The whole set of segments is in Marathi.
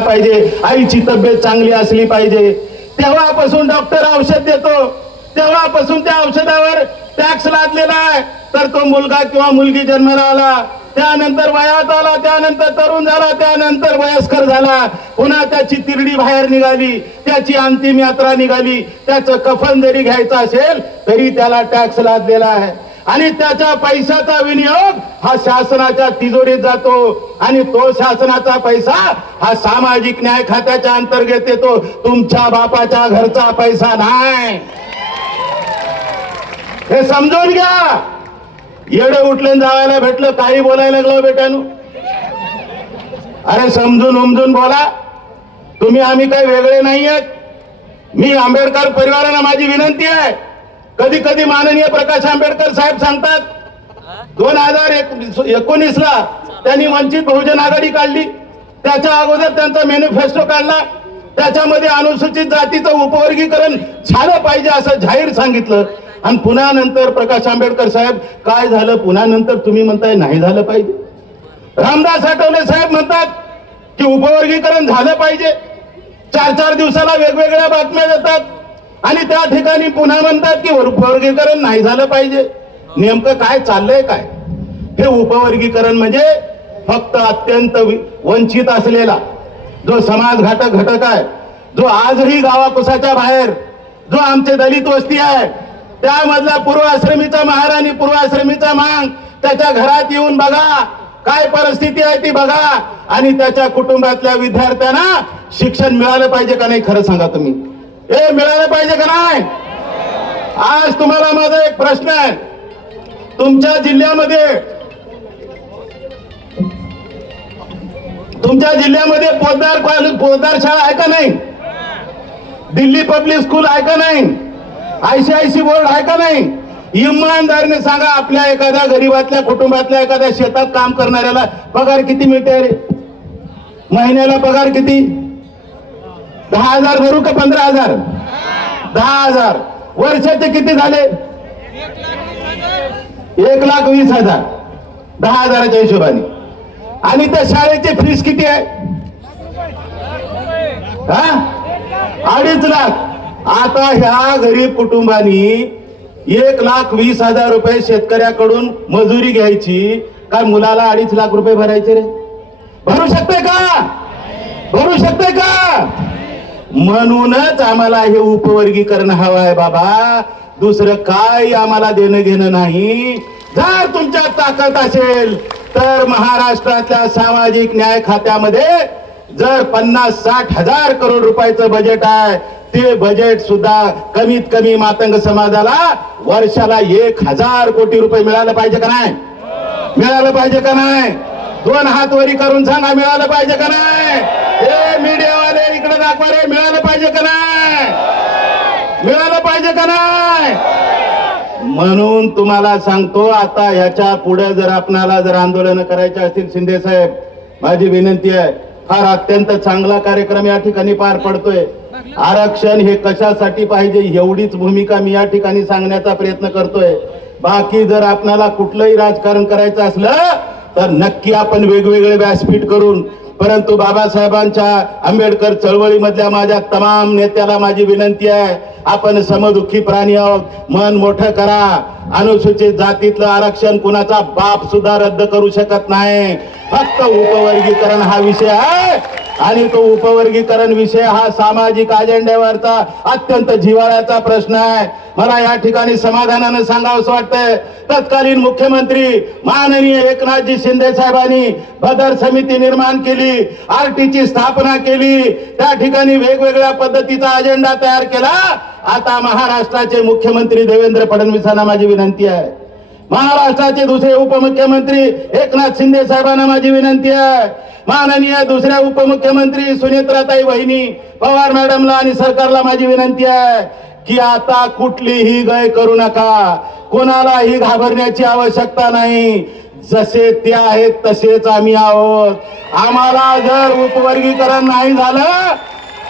पाहिजे, आईची तब्येत चांगली असली पाहिजे. तेव्हापासून डॉक्टर औषध देतो, तेव्हापासून त्या औषधावर टॅक्स लादलेला आहे. तर तो मुलगा किंवा मुलगी जन्माला आला, त्यानंतर वयात आला, त्यानंतर तरुण झाला, त्यानंतर वयस्कर झाला, पुन्हा त्याची तिरडी बाहेर निघाली, त्याची अंतिम यात्रा निघाली, त्याचं कफन जरी घ्यायचं असेल तरी त्याला टॅक्स लादलेला आहे. आणि त्याच्या पैशाचा विनियोग हा शासनाच्या तिजोरीत जातो आणि तो शासनाचा पैसा हा सामाजिक न्याय खात्याच्या अंतर्गत येतो. तुमच्या बापाच्या घरचा पैसा नाही, हे समजून घ्या. येडे उठले जावायला भेटलं काही बोलायला लागलो बेटानू. अरे समजून उमजून बोला. तुम्ही आम्ही काही वेगळे नाही आहेत. मी आंबेडकर परिवाराला माझी विनंती आहे, कधी कधी माननीय प्रकाश आंबेडकर साहेब सांगतात 2019ला त्यांनी वंचित बहुजन आघाडी काढली, त्याच्या अगोदर त्यांचा मॅनिफेस्टो काढला, त्याच्यामध्ये अनुसूचित जातीचं उपवर्गीकरण झालं पाहिजे असं जाहीर सांगितलं. आणि पुन्हा नंतर प्रकाश आंबेडकर साहेब काय झालं, पुन्हा नंतर तुम्ही म्हणताय नाही झालं पाहिजे. रामदास आठवले साहेब म्हणतात की उपवर्गीकरण झालं पाहिजे. 4-4 दिवसाला वेगवेगळ्या बातम्या देतात आणि त्या ठिकाणी पुन्हा म्हणतात की उपवर्गीकरण नाही झालं पाहिजे. नेमकं काय चाललंय काय? हे उपवर्गीकरण म्हणजे फक्त अत्यंत वंचित असलेला जो समाजघातक घटक आहे, जो आजही गावाकुसाच्या बाहेर जो आमचे दलित वस्ती आहे, त्यामधला पूर्वाश्रमीचा महार आणि पूर्वाश्रमीचा मांग, त्याच्या घरात येऊन बघा काय परिस्थिती आहे ती बघा. आणि त्याच्या कुटुंबातल्या विद्यार्थ्यांना शिक्षण मिळालं पाहिजे का नाही? खरं सांगा तुम्ही, हे मिळालं पाहिजे का नाही? आज तुम्हाला माझा एक प्रश्न आहे, तुमच्या जिल्ह्यामध्ये पोद्दार शाळा आहे का नाही? दिल्ली पब्लिक स्कूल आहे का नाही? ICIC बोर्ड आहे का नाही? इमानदारीने सांगा, आपल्या एखाद्या गरीबातल्या कुटुंबातल्या एखाद्या शेतात काम करणाऱ्याला पगार किती मिळते रे? महिन्याला पगार किती? 10,000 भरू का 15,000? 10,000. वर्षाचे किती झाले? 1,20,000 10,000च्या हिशोबाने. आणि त्या शाळेची फीस किती आहे? 2.5 लाख. आता ह्या गरीब कुटुंबांनी 1,20,000 रुपये शेतकऱ्याकडून मजुरी घ्यायची, काय मुलाला 2.5 लाख रुपये भरायचे रे? भरू शकते का? भरू शकते का? म्हणूनच आम्हाला हे उपवर्गीकरण हवं आहे बाबा, दुसरं काय आम्हाला देणं घेणं नाही. जर तुमच्या ताकद असेल तर महाराष्ट्रातल्या सामाजिक न्याय खात्यामध्ये जर 50-60 हजार करोड रुपयाचं बजेट आहे, ते बजेट सुद्धा कमीत कमी मातंग समाजाला वर्षाला 1,000 कोटी रुपये मिळालं पाहिजे का नाही? मिळालं पाहिजे का नाही? 2 हात वरी करून सांगा, मिळालं पाहिजे का नाही? हे मीडियावाले इकडे दाखवा रे, मिळालं पाहिजे का नाही? मिळालं पाहिजे का नाही? म्हणून तुम्हाला सांगतो, आता ह्याच्या पुढे जर आपणाला जर आंदोलन करायचे असतील, शिंदे साहेब माझी विनंती आहे, फार अत्यंत चांगला कार्यक्रम या ठिकाणी पार पडतोय. आरक्षण हे कशासाठी पाहिजे एवढीच भूमिका मी या ठिकाणी सांगण्याचा प्रयत्न करतोय. बाकी जर आपल्याला कुठलंही राजकारण करायचं असलं तर नक्की आपण वेगवेगळे व्यासपीठ करून, परंतु बाबासाहेबांच्या आंबेडकर चळवळीमधल्या माझ्या तमाम नेत्याला माझी विनंती आहे, आपण समदुःखी प्राणी आहोत, मन मोठं करा. अनुसूचित जातीतलं आरक्षण कुणाचा बाप सुद्धा रद्द करू शकत नाही. फक्त उपवर्गीकरण हा विषय आहे आणि तो उपवर्गीकरण विषय हा सामाजिक अजेंड्यावरचा अत्यंत जिव्हाळ्याचा प्रश्न आहे. मला या ठिकाणी समाधानानं सांगावंसं वाटतंय, तत्कालीन मुख्यमंत्री माननीय एकनाथजी शिंदे साहेबांनी बदर समिती निर्माण केली, RT ची स्थापना केली, त्या ठिकाणी वेगवेगळ्या पद्धतीचा अजेंडा तयार केला. आता महाराष्ट्राचे मुख्यमंत्री देवेंद्र फडणवीसांना माझी विनंती आहे, महाराष्ट्राचे दुसरे उपमुख्यमंत्री एकनाथ शिंदे साहेबांना माझी विनंती आहे, माननीय दुसऱ्या उपमुख्यमंत्री सुनेत्राताई वहिनी पवार मॅडमला आणि सरकारला माझी विनंती आहे की आता कुठलीही गय करू नका, कोणालाही घाबरण्याची आवश्यकता नाही. जसे ते आहेत तसेच आम्ही आहोत. आम्हाला जर उपवर्गीकरण नाही झालं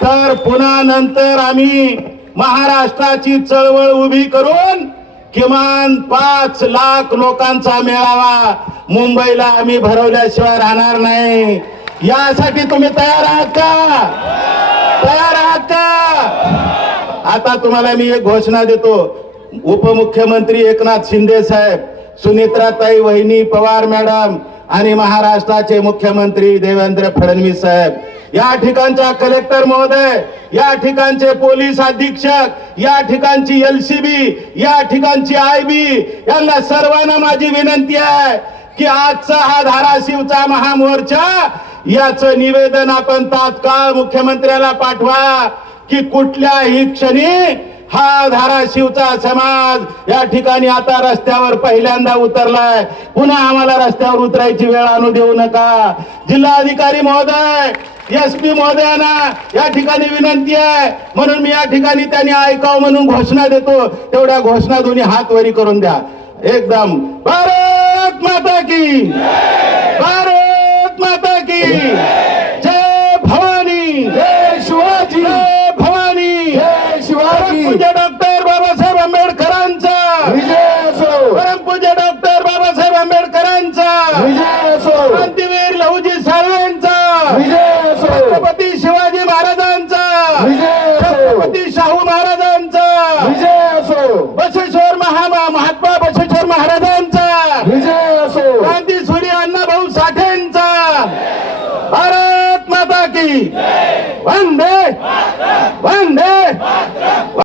तर पुन्हा नंतर आम्ही महाराष्ट्राची चळवळ उभी करून किमान 5 लाख लोकांचा मेळावा मुंबईला आम्ही भरवल्याशिवाय राहणार नाही. यासाठी तुम्ही तयार आहात का? तयार आहात का? आता तुम्हाला मी एक घोषणा देतो. उपमुख्यमंत्री एकनाथ शिंदे साहेब, सुनित्राताई वहिनी पवार मॅडम आणि महाराष्ट्राचे मुख्यमंत्री देवेंद्र फडणवीस साहेब, या ठिकाणचा कलेक्टर महोदय, या ठिकाणचे पोलीस अधीक्षक, या ठिकाणची LCB, या ठिकाणची IB, यांना सर्वांना माझी विनंती आहे की आजचा हा धाराशिवचा महामोर्चा याचं निवेदन आपण तात्काळ मुख्यमंत्र्याला पाठवा की कुठल्याही क्षणी हा धाराशिवचा समाज या ठिकाणी आता रस्त्यावर पहिल्यांदा उतरलाय. पुन्हा आम्हाला रस्त्यावर उतरायची वेळ आणू देऊ नका. जिल्हाधिकारी महोदय, SP महोदयांना या ठिकाणी विनंती आहे, म्हणून मी या ठिकाणी त्यांनी ऐकावं म्हणून घोषणा देतो. तेवढ्या घोषणा दोन्ही हात वरी करून द्या. एकदम भारत माता की, भारत माता की जय भवानी, जय शिवाजी, जय भवानी, जय शिवाजी. परमपूज्य डॉक्टर बाबासाहेब आंबेडकरांचा विजय असो, परमपूज्य डॉक्टर बाबासाहेब आंबेडकरांचा विजय असो, क्रांतीवीर लहुजी साळवेंचा विजय असो, छत्रपती शिवाजी महाराजांचा, विजय असो, छत्रपती शाहू महाराजांचा, विजय असो, बसवेश्वर महात्मा बसवेश्वर महाराजांचा, विजय असो. क्रांती सूर्य अण्णाभाऊ साठेंचा. भारत माता की वंदे वंदे